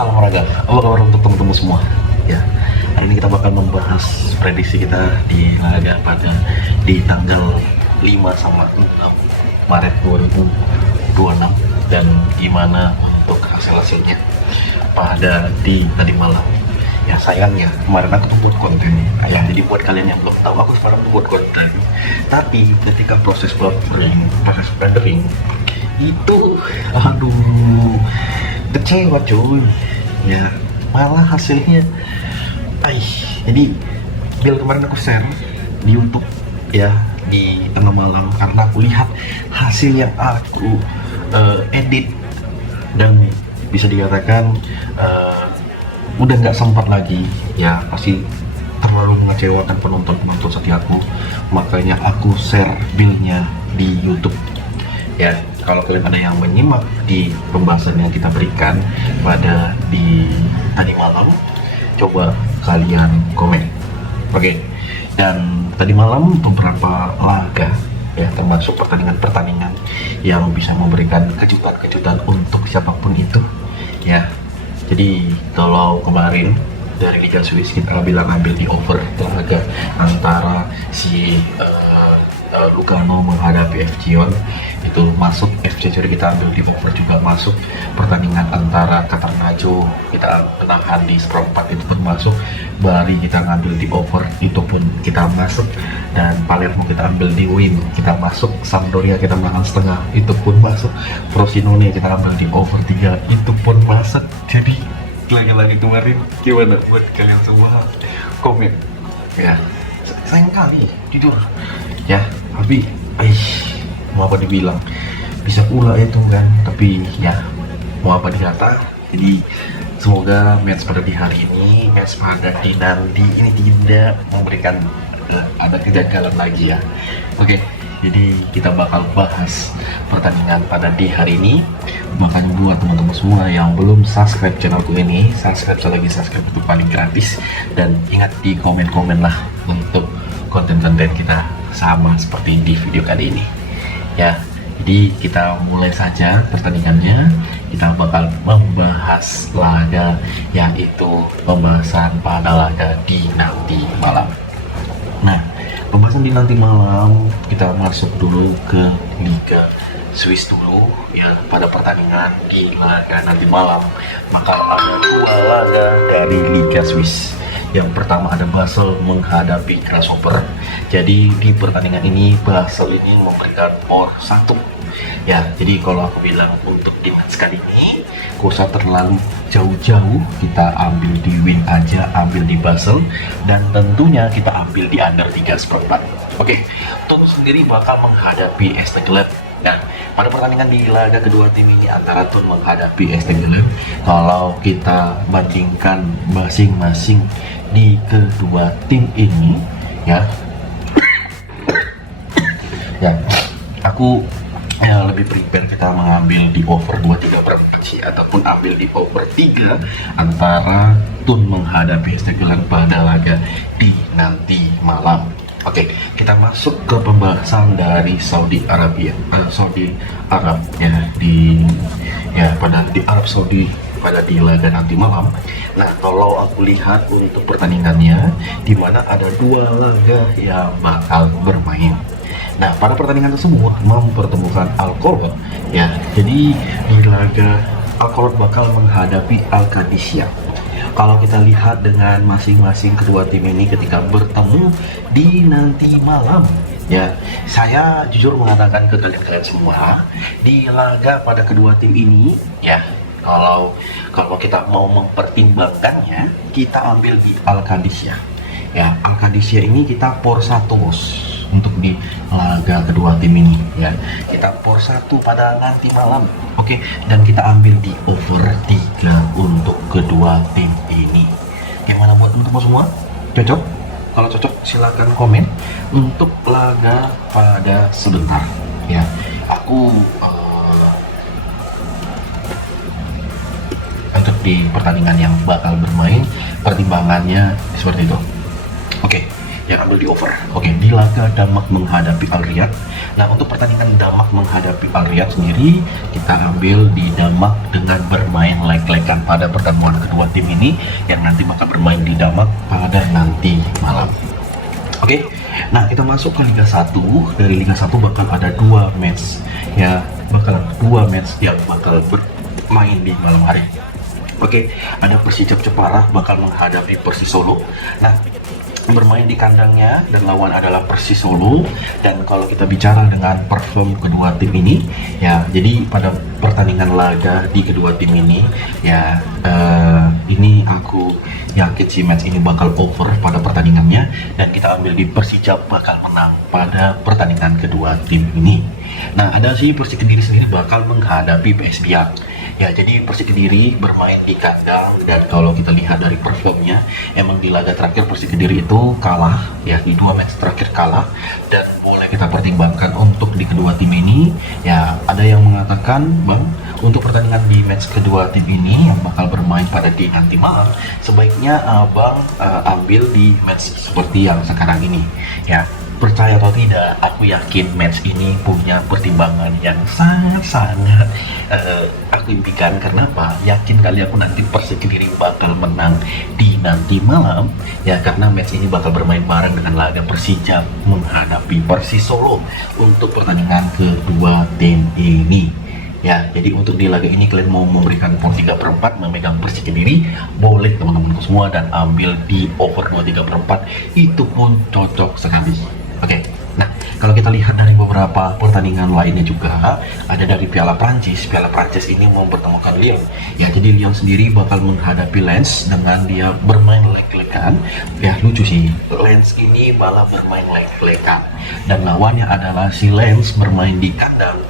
Salam olahraga. Apa kabar untuk teman-teman semua? Ya, hari ini kita bakal membahas prediksi kita di laga pada di tanggal 5 sama 6 Maret 2026 dan gimana untuk hasil-hasilnya pada di tadi malam. Ya sayangnya kemarin aku tuh buat konten ya, jadi buat kalian yang belum tahu aku sekarang tuh buat konten, tapi ketika proses rendering itu aduh kecewa cuy ya, malah hasilnya jadi biar kemarin aku share di YouTube ya di tengah malam karena aku lihat hasil yang aku edit dan bisa dikatakan udah nggak sempat lagi ya, pasti terlalu mengecewakan penonton setia aku, makanya aku share build-nya di YouTube ya. Kalau kalian ada yang menyimak di pembahasan yang kita berikan pada di tadi malam, coba kalian komen. Oke. Dan tadi malam beberapa laga ya, termasuk pertandingan-pertandingan yang bisa memberikan kejutan-kejutan untuk siapapun itu ya. Jadi kalau kemarin dari Liga Swiss kita bilang ambil di over laga antara si Lugano menghadapi FC Lyon itu masuk, FC Zurich kita ambil di over juga masuk, pertandingan antara Catanzaro kita menahan di seperempat itu pun masuk, Bari kita ngambil di over itu pun kita masuk, dan Palermo kita ambil di win kita masuk, Sampdoria kita menahan setengah itu pun masuk, Frosinone kita ambil di over 3 itu pun masuk. Jadi lagi-lagi kemarin gimana buat kalian semua? Komen ya, sayang kali jujur ya, tapi mau apa dibilang, bisa pula itu kan, tapi ya mau apa dikata. Jadi semoga match pada di hari ini, match pada di nanti ini tidak memberikan ada kegagalan lagi ya. Oke, jadi kita bakal bahas pertandingan pada di hari ini. Makanya buat teman-teman semua yang belum subscribe channelku ini, subscribe lagi, subscribe itu paling gratis. Dan ingat di komen-komen lah untuk konten-konten kita sama seperti di video kali ini ya. Jadi kita mulai saja pertandingannya. Kita bakal membahas laga, yaitu pembahasan pada laga di nanti malam. Nah, pembahasan di nanti malam kita masuk dulu ke Liga Swiss dulu ya. Pada pertandingan di laga nanti malam maka ada dua laga dari Liga Swiss. Yang pertama ada Basel menghadapi Grasshopper. Jadi di pertandingan ini Basel ini memberikan power 1 ya. Jadi kalau aku bilang untuk di match kali ini gak usah terlalu jauh-jauh, kita ambil di win aja, ambil di Basel, dan tentunya kita ambil di under 3/4. Oke, Thun sendiri bakal menghadapi Esteghlal. Nah, pada pertandingan di laga kedua tim ini antara Thun menghadapi Esteghlal, kalau kita bandingkan masing-masing di kedua tim ini ya, aku ya lebih prepare kita mengambil di over 2/3 sih, ataupun ambil di over 3 antara Thun menghadapi Esteghlal pada laga di nanti malam. Oke, kita masuk ke pembahasan dari Saudi Arab ya, pada di Arab Saudi pada di laga nanti malam. Nah, kalau aku lihat untuk pertandingannya, di mana ada dua laga yang bakal bermain. Nah, pada pertandingan tersebut mempertemukan Al-Kholoud ya. Jadi di laga Al-Kholoud bakal menghadapi Al-Qadisiyah. Kalau kita lihat dengan masing-masing kedua tim ini ketika bertemu di nanti malam ya, saya jujur mengatakan ke kalian semua, di laga pada kedua tim ini ya, kalau kita mau mempertimbangkannya, kita ambil di Al-Qadisiyah ya. Al-Qadisiyah ini kita power 1 bos untuk di laga kedua tim ini ya, kita power 1 pada nanti malam. Oke, dan kita ambil di over 3 untuk kedua tim ini. Gimana buat teman-teman semua? Cocok? Kalau cocok silakan komen untuk laga pada sebentar ya. Aku untuk di pertandingan yang bakal bermain, pertimbangannya seperti itu. Oke, yang ambil di over. Oke, di laga Damak menghadapi Al Riyad, Nah, untuk pertandingan Damak menghadapi Al Riyad sendiri, kita ambil di Damak dengan bermain leg-legan pada pertemuan kedua tim ini yang nanti bakal bermain di Damak pada nanti malam. Oke, nah kita masuk ke Liga 1. Dari Liga 1 bakal ada dua match ya, bakal dua match yang bakal bermain di malam hari. Oke, ada Persijap Jepara bakal menghadapi Persis Solo. Nah, bermain di kandangnya dan lawan adalah Persis Solo. Dan kalau kita bicara dengan perform kedua tim ini ya, jadi pada pertandingan laga di kedua tim ini ya, ini aku yakin si match ini bakal over pada pertandingannya, dan kita ambil di Persijap bakal menang pada pertandingan kedua tim ini. Nah, ada si Persik Kediri sendiri bakal menghadapi PS Biak. Ya, jadi Persik Kediri bermain di kandang, dan kalau kita lihat dari performnya, emang di laga terakhir Persik Kediri itu kalah ya, di dua match terakhir kalah. Dan boleh kita pertimbangkan untuk di kedua tim ini ya, ada yang mengatakan bang, untuk pertandingan di match kedua tim ini yang bakal bermain pada di nanti malam, sebaiknya abang ambil di match seperti yang sekarang ini ya. Percaya atau tidak, aku yakin match ini punya pertimbangan yang sangat-sangat aku impikan. Karena apa? Yakin kali aku nanti Persik Kediri bakal menang di nanti malam ya, karena match ini bakal bermain bareng dengan laga Persijap menghadapi Persis Solo untuk pertandingan kedua tim ini. Ya, jadi untuk di laga ini kalian mau memberikan poin 3/4 memegang Persik Kediri, boleh teman-temanku semua, dan ambil di over 2/3/4, itu pun cocok sekali. Oke, nah kalau kita lihat dari beberapa pertandingan lainnya juga, ada dari Piala Prancis. Piala Prancis ini mau mempertemukan Lyon. Ya, jadi Lyon sendiri bakal menghadapi Lens dengan dia bermain leg-legan. Ya, lucu sih, Lens ini malah bermain leg-legan, dan lawannya adalah si Lens bermain di kandang.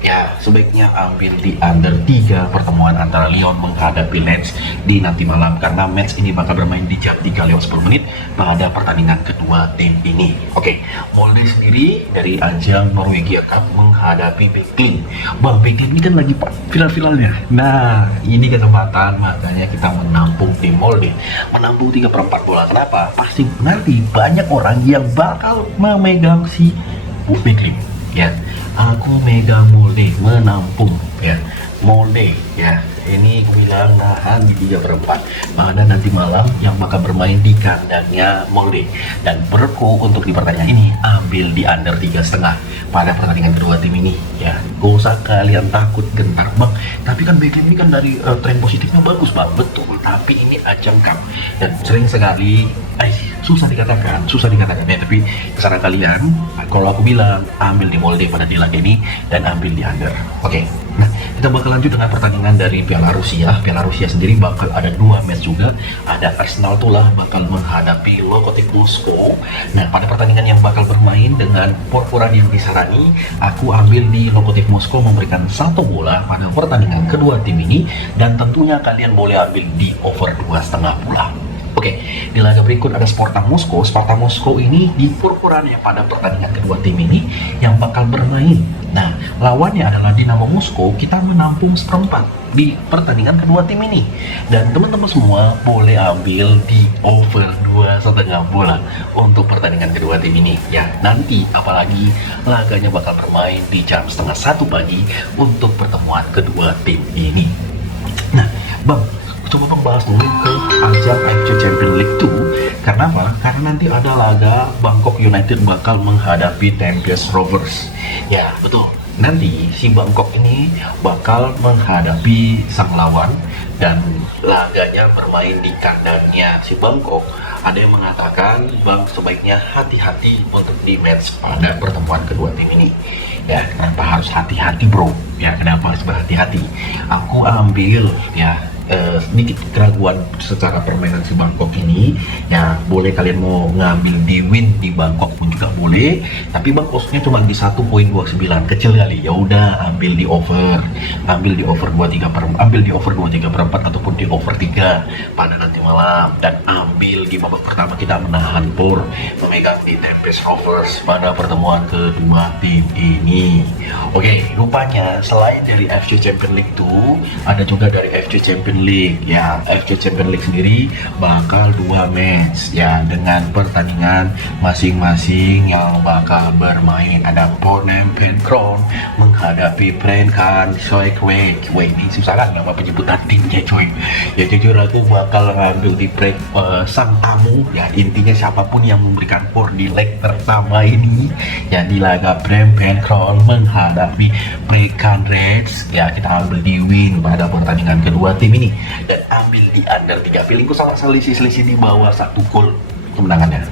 Ya, sebaiknya ambil di under 3 pertemuan antara Lyon menghadapi Lens di nanti malam, karena match ini bakal bermain di jam 3:10 pada pertandingan kedua tim ini. Oke, Molde sendiri dari ajang Norwegia Cup menghadapi Bekling. Bang, Bekling ini kan lagi final-finalnya. Nah, ini kesempatan, makanya kita menampung tim Molde, menampung 3/4 bola. Kenapa? Pasti nanti banyak orang yang bakal memegang si Bekling ya. Aku megang Molde, menampung ya Molde ya. Ini aku bilang nahan di 3/4 pada nanti malam yang bakal bermain di kandangnya Molde. Dan menurutku untuk di pertandingan ini ambil di under 3,5 pada pertandingan kedua tim ini ya. Gak usah kalian takut gentar bang, tapi kan Bekling ini kan dari tren positifnya bagus bang, betul. Tapi ini ajang cup dan sering sekali susah dikatakan ya, tapi kesana kalian, kalau aku bilang ambil di Molde pada di laga ini dan ambil di under. Oke, nah kita bakal lanjut dengan pertandingan dari Piala Rusia. Piala Rusia sendiri bakal ada dua match juga. Ada Arsenal Tula bakal menghadapi Lokomotiv Moskow. Nah, pada pertandingan yang bakal bermain dengan Porporan yang disarani, aku ambil di Lokomotiv Moskow memberikan 1 bola pada pertandingan kedua tim ini, dan tentunya kalian boleh ambil di over 2,5 bola. Oke, di laga berikut ada Spartak Moskow. Spartak Moskow ini di Purpuran ya pada pertandingan kedua tim ini yang bakal bermain. Nah, lawannya adalah Dinamo Moskow. Kita menampung 1/4 di pertandingan kedua tim ini. Dan teman-teman semua boleh ambil di over 2,5 bola untuk pertandingan kedua tim ini. Ya, nanti apalagi laganya bakal bermain di jam 12:30 pagi untuk pertemuan kedua tim ini. Nah, Bang, coba dong bahas dulu ke ajang FC Champions League 2. Karena apa? Karena nanti ada laga Bangkok United bakal menghadapi Tempest Rovers. Ya, betul. Nanti si Bangkok ini bakal menghadapi sang lawan, dan laganya bermain di kandangnya si Bangkok. Ada yang mengatakan, bang, sebaiknya hati-hati untuk di match pada pertemuan kedua tim ini. Ya, kenapa harus hati-hati bro? Ya, kenapa harus berhati-hati? Aku ambil ya sedikit keraguan secara permainan si Bangkok ini ya. Boleh kalian mau ngambil di win di Bangkok pun juga boleh, tapi Bang costnya cuma di 1,29, kecil kali. Ya udah, ambil di over 2,3/4 ataupun di over 3 pada nanti malam, dan ambil di babak pertama kita menahan bor memegang di Tempest Rovers pada pertemuan kedua tim ini. Oke, rupanya selain dari FC Champions League 2 ada juga dari FC Champions League ya. FC Champions League sendiri bakal 2 match ya, dengan pertandingan masing-masing yang bakal bermain. Ada Phnom menghadapi Prenkan Soekwek. Wah, ini susah kan nama penyebutan timnya coy. Ya jujur aku bakal ngambil di sang tamu ya, intinya siapapun yang memberikan por di leg pertama ini ya, di laga Phnom menghadapi Prenkan Reds ya, kita ambil di win pada pertandingan kedua tim ini dan ambil di under 3. Feelingku sangat selisih di bawah 1 gol kemenangannya.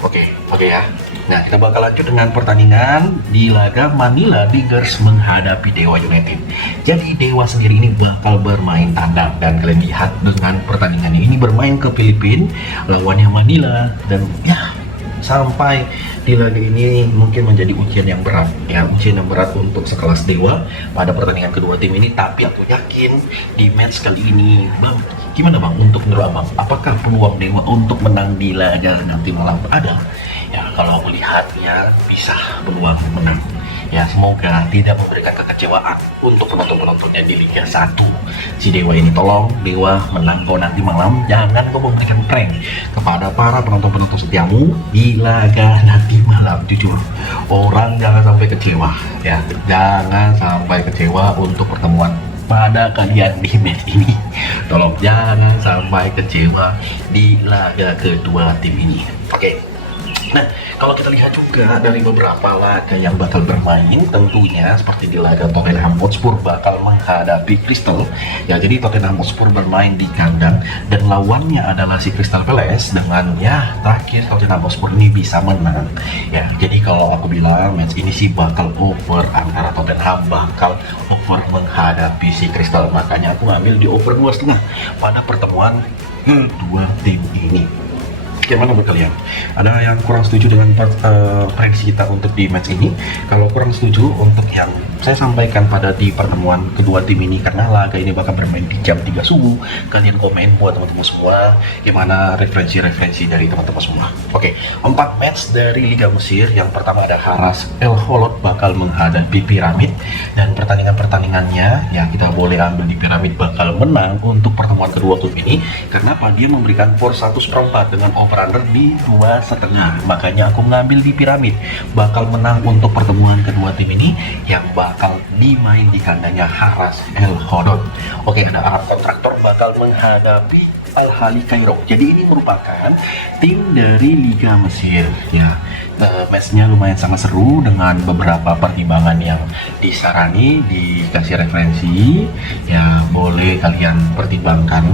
Oke ya. Nah, kita bakal lanjut dengan pertandingan di laga Manila Tigers menghadapi Dewa United. Jadi Dewa sendiri ini bakal bermain tandang, dan kalian lihat dengan pertandingan ini bermain ke Filipina, lawannya Manila, dan ya sampai di laga ini mungkin menjadi ujian yang berat ya, ujian yang berat untuk sekelas Dewa pada pertandingan kedua tim ini. Tapi aku yakin di match kali ini, Bang, gimana Bang untuk menurut Abang, apakah peluang Dewa untuk menang di laga nanti malam ada? Ya kalau aku lihatnya bisa peluang menang ya, semoga tidak memberikan kekecewaan untuk penonton-penontonnya di Liga 1. Si Dewa ini, tolong Dewa menang kau nanti malam, jangan kau memberikan prank kepada para penonton-penonton setiamu di laga nanti malam. Jujur, orang jangan sampai kecewa ya, jangan sampai kecewa untuk pertemuan pada kalian di match ini. Tolong jangan sampai kecewa di laga kedua tim ini. Oke. Nah, kalau kita lihat juga dari beberapa laga yang bakal bermain, tentunya seperti di laga Tottenham Hotspur bakal menghadapi Crystal ya. Jadi Tottenham Hotspur bermain di kandang dan lawannya adalah si Crystal Palace, dengan ya terakhir Tottenham Hotspur ini bisa menang ya. Jadi kalau aku bilang match ini sih bakal over, antara Tottenham bakal over menghadapi si Crystal, makanya aku ambil di over 2,5 pada pertemuan kedua tim ini. Gimana buat kalian? Ada yang kurang setuju dengan prediksi kita untuk di match ini? Kalau kurang setuju untuk yang saya sampaikan pada di pertemuan kedua tim ini, karena laga ini bakal bermain di jam 3 subuh, kalian komen buat teman-teman semua gimana referensi-referensi dari teman-teman semua. Oke, 4 match dari Liga Mesir. Yang pertama ada Haras El Holod bakal menghadapi Piramid, dan pertandingan-pertandingannya ya kita boleh ambil di Piramid bakal menang untuk pertemuan kedua tim ini, karena dia memberikan for 1/4 dengan over under di 2,5. Makanya aku ngambil di Piramid bakal menang untuk pertemuan kedua tim ini yang bakal dimain di kandangnya Haras El Holod. Oke, ada Arab Kontraktor bakal menghadapi Al Ahly Kairo. Jadi ini merupakan tim dari Liga Mesir ya. Matchnya lumayan sangat seru dengan beberapa pertimbangan yang disarani, dikasih referensi ya, boleh kalian pertimbangkan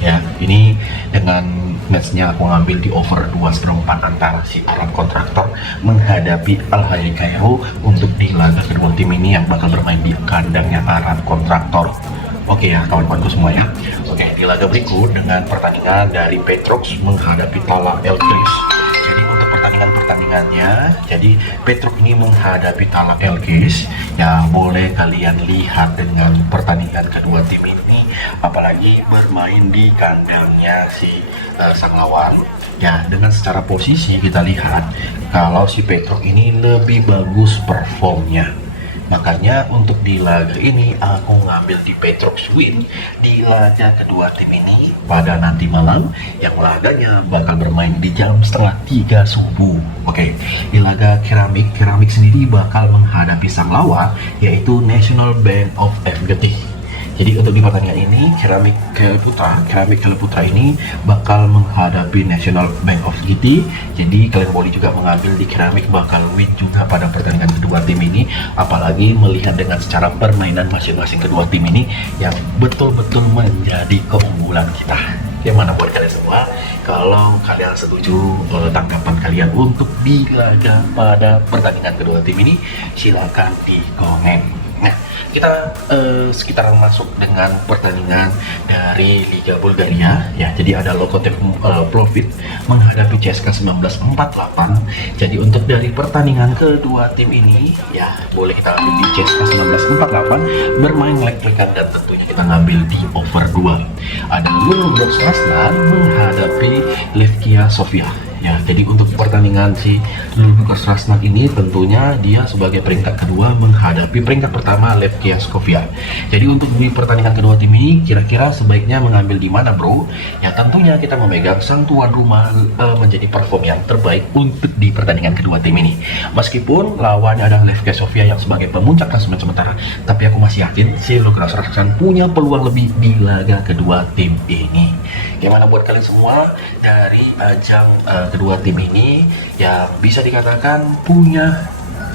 ya. Ini dengan matchnya aku ngambil di over 2,4 antara si Arab Kontraktor menghadapi Al Ahly Kairo untuk di laga kedua tim ini yang bakal bermain di kandangnya Arab Kontraktor. Oke ya kawan-kawanku semua ya. Oke, di laga berikut dengan pertandingan dari Petrox menghadapi Tala Elkis. Jadi untuk pertandingannya, jadi Petrox ini menghadapi Tala Elkis ya, boleh kalian lihat dengan pertandingan kedua tim ini, apalagi bermain di kandangnya si sang lawan ya. Dengan secara posisi kita lihat kalau si Petrox ini lebih bagus performnya, makanya untuk di laga ini aku ngambil di Petrox win di laga kedua tim ini pada nanti malam, yang laganya bakal bermain di jam 2:30 subuh. Oke, di laga Keramik sendiri bakal menghadapi sang lawan yaitu National Bank of FGT. Jadi untuk di pertandingan ini Keramik Putra ini bakal menghadapi National Bank of GT. Jadi kalian boleh juga mengambil di Keramik bakal win juga pada pertandingan kedua tim ini, apalagi melihat dengan secara permainan masing-masing kedua tim ini yang betul-betul menjadi keunggulan kita. Gimana buat kalian semua? Kalau kalian setuju, tanggapan kalian untuk di laga pada pertandingan kedua tim ini silahkan di komen. Nah, kita sekitaran masuk dengan pertandingan dari Liga Bulgaria ya. Jadi ada Lokomotiv Plovdiv menghadapi CSKA 1948. Jadi untuk dari pertandingan kedua tim ini ya, boleh kita ambil di CSKA 1948 bermain leg-legan, dan tentunya kita ngambil di over 2. Ada Lubomir Krasnodar menghadapi Levkia Sofia. Ya, jadi untuk pertandingan si Lukas Rasnak ini tentunya dia sebagai peringkat kedua menghadapi peringkat pertama Levkia Sofia. Jadi untuk di pertandingan kedua tim ini kira-kira sebaiknya mengambil di mana, bro? Ya tentunya kita memegang sang tuan rumah menjadi perform yang terbaik untuk di pertandingan kedua tim ini. Meskipun lawannya adalah Levkia Sofia yang sebagai pemuncak klasemen sementara, tapi aku masih yakin si Lukas Rasnak punya peluang lebih di laga kedua tim ini. Gimana buat kalian semua dari ajang kedua tim ini yang bisa dikatakan punya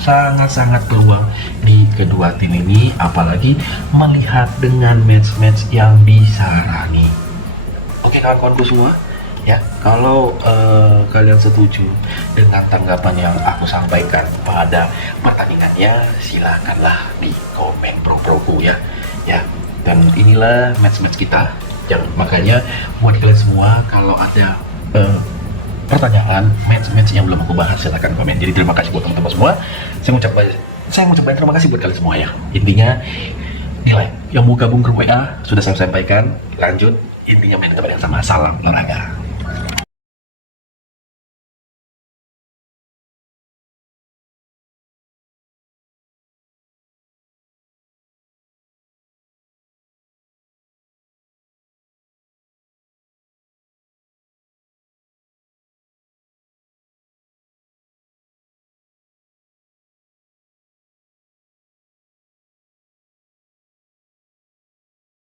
sangat-sangat peluang di kedua tim ini, apalagi melihat dengan match-match yang disarani. Oke kawan-kawanku semua, ya kalau kalian setuju dengan tanggapan yang aku sampaikan pada pertandingannya, silakanlah di komen bro-broku ya. Dan inilah match-match kita. Makanya buat kalian semua kalau ada pertanyaan match-match yang belum aku bahas silahkan komen. Jadi terima kasih buat teman-teman semua. Saya mengucapkan terima kasih buat kalian semua ya. Intinya nilai yang mau gabung ke WA sudah saya sampaikan. Lanjut, intinya main tempat yang sama. Salam olahraga.